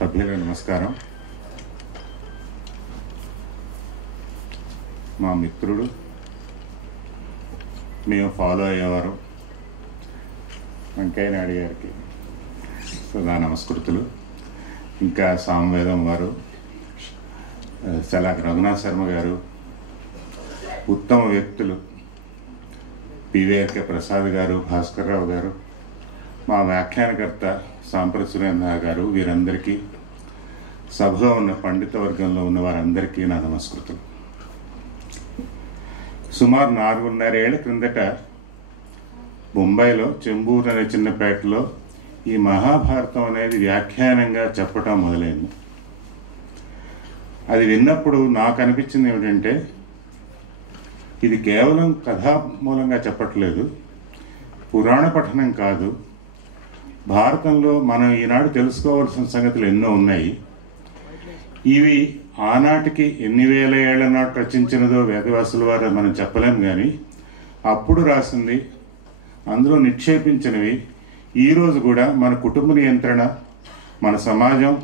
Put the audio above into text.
సభ్యులకు నమస్కారం. మా మిత్రుడు, మేము ఫాలో అయ్యేవారు వెంకయ్య నాయుడు గారికి సదా నమస్కృతులు. ఇంకా సామవేదం గారు, చలాకి రఘునాథ్ శర్మ గారు, ఉత్తమ వ్యక్తులు పివిఆర్కే ప్రసాద్ గారు, భాస్కర్ రావు గారు, మా వ్యాఖ్యానకర్త సాంప్రతి సురేంద్ర గారు, వీరందరికీ, సభలో ఉన్న పండిత వర్గంలో ఉన్న వారందరికీ నా నమస్కృతులు. సుమారు 4.5 ఏళ్ల క్రిందట బొంబాయిలో చెంబూరు అనే చిన్నపేటలో ఈ మహాభారతం అనేది వ్యాఖ్యానంగా చెప్పటం మొదలైంది. అది విన్నప్పుడు నాకు అనిపించింది ఏమిటంటే, ఇది కేవలం కథా మూలంగా చెప్పట్లేదు, పురాణ పఠనం కాదు, భారతంలో మనం ఈనాడు తెలుసుకోవాల్సిన సంగతులు ఎన్నో ఉన్నాయి. ఇవి ఆనాటికి ఎన్ని వేల ఏళ్ల నాటి రచించినదో వేదవ్యాసుల వారు మనం చెప్పలేం, కానీ అప్పుడు రాసింది, అందులో నిక్షేపించినవి ఈరోజు కూడా మన కుటుంబ నియంత్రణ, మన సమాజం,